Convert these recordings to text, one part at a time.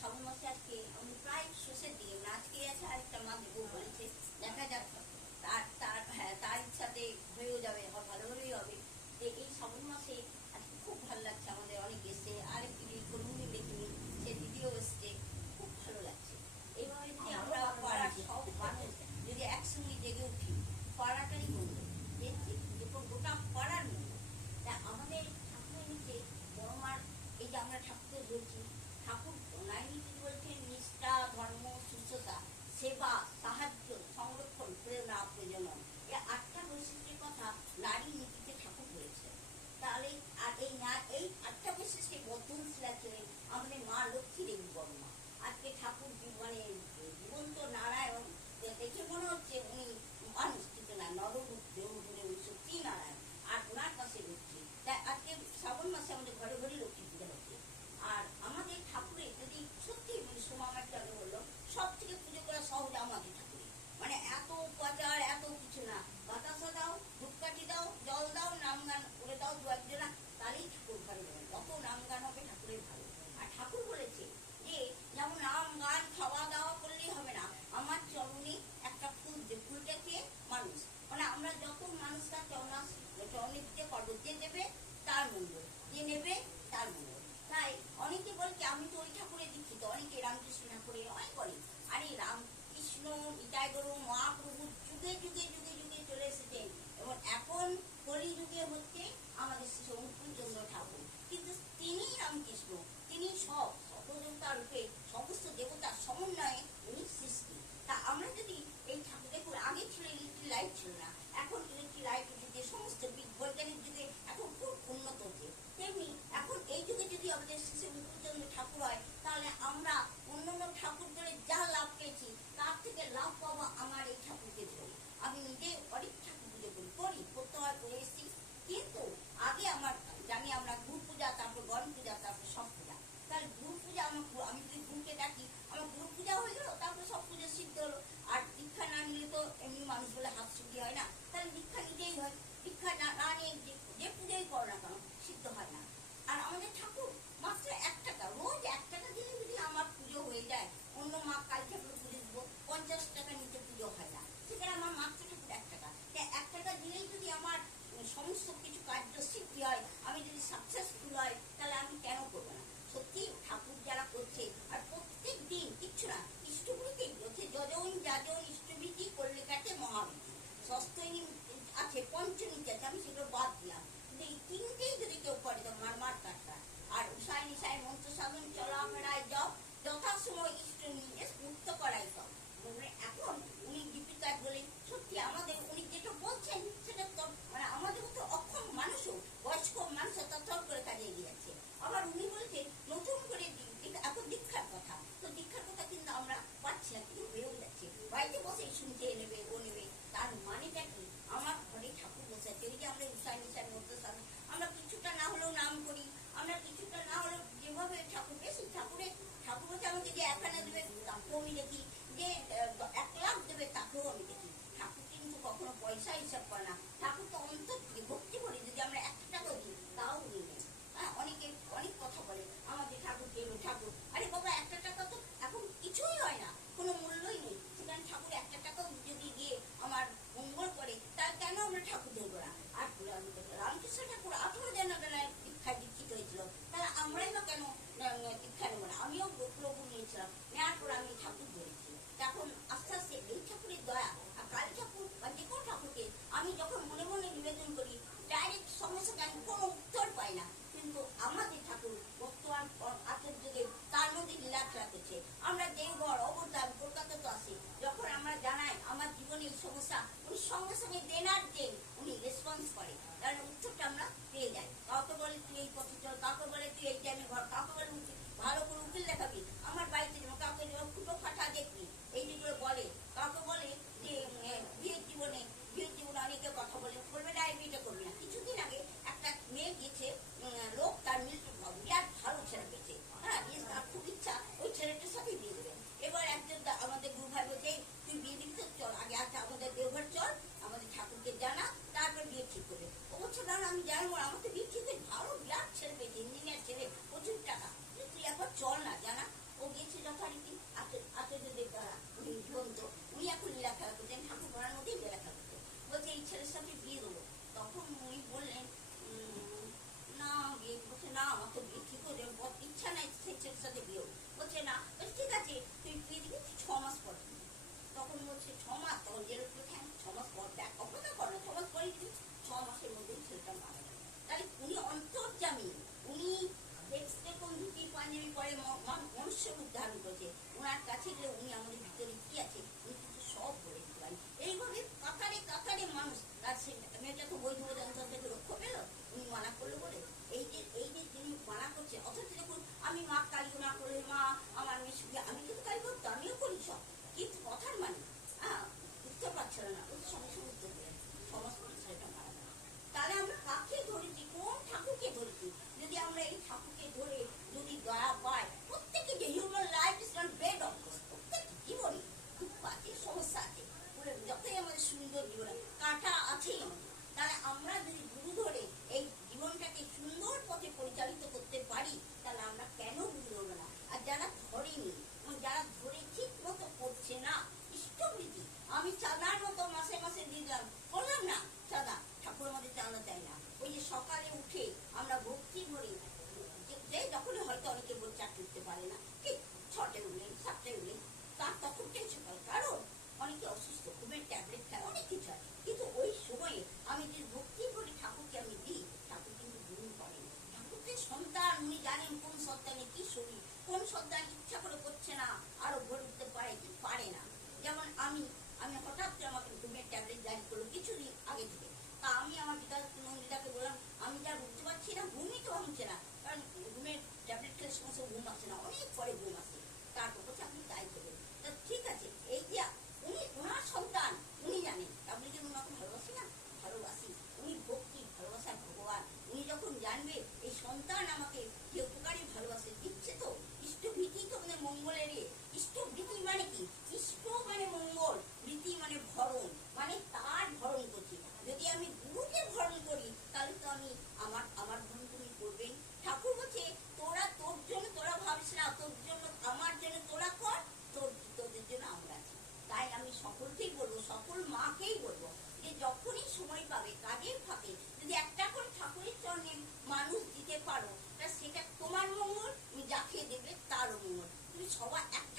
সাবু মশলা খেয়ে আমি প্রায় শেষের দিকে না আজকে আছে আরেকটা মাছ গোবর আছে লক্ষ্মী দেবী বর্মা আজকে ঠাকুর জীবনে জীবন্ত নারায়ণ, দেখে মনে হচ্ছে উনি মানুষ কিন্তু না নবরূপ দেবগুণে উনি সত্যি নারায়ণ। আর ওনার পাশে লক্ষ্মী। তাই আজকে শ্রাবণ মাসে আমাদের ঘরে ঘরে লক্ষ্মী পূজা হচ্ছে। আর আমাদের ঠাকুরের যদি সত্যি মানে সোমা আমার একটু সব থেকে পুজো করা সহজ আমাদের ঠাকুরে। মানে এত উপাচার, এত কিছু না। বাতাসা দাও, ধূপকাঠি দাও, জল দাও, নাম গান করে দাও দু একজনা তাহলেই আমরা যত মানুষ তার চরণা চরণের দিকে করব যে দেবে তার মূল্য, যে নেবে তার মূল্য। তাই অনেকে বলে কি, আমি তো ওই ঠাকুরে দীক্ষিত অনেকে রামকৃষ্ণ ঠাকুরে অনেক বলে। আরে রামকৃষ্ণ, নিতাই গরু, মহাপ্রভু যুগে যুগে যুগে যুগে চলে এসেছেন এবং এখন কলি যুগে হচ্ছে আমাদের শিশু পয়সা হিসাব করে না ঠাকুর তো অন্তর থেকে ভক্তি করি যদি আমরা একটা টাকা দিই তাও নিয়ে হ্যাঁ অনেকে অনেক কথা বলে, আমাদের ঠাকুর কেন ঠাকুর Jangan. ট্যাবলেট জারি করল, কিছুদিন আগে থেকে। তা আমি আমার দিদা নন্দিতাকে বললাম, আমি যা বুঝতে পারছি না, ঘুমই তো ভাঙছে না। কারণ ঘুমের ট্যাবলেট খেলে সমস্ত ঘুম আসছে না, অনেক পরে ঘুম আসছে số ạ.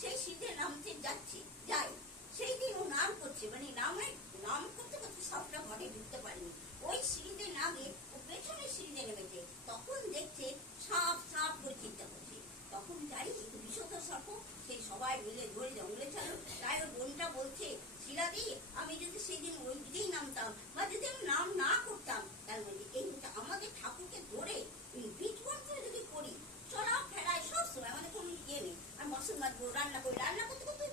সেই সিদ্ধে নামতে যাচ্ছি, যাই। সেই দিন ও নাম করছে মানে নামে, নাম করতে করতে সবটা ঘরে ঢুকতে পারিনি। ওই সিঁড়িতে নামে ও পেছনে সিঁড়িতে নেমেছে। তখন দেখছে সাপ সাপ করে চিন্তা করছে। তখন যাই বিশত সর্প সেই সবাই মিলে ধরে জঙ্গলে চলো। তাই ওর বোনটা বলছে, শিলা শিলাদি আমি যদি সেই দিন ওই দিকেই নামতাম বা যদি আমি নাম না করতাম, তার মানে এই আমাদের ঠাকুরকে ধরে sumadburan lako ilan lako tukutuyo.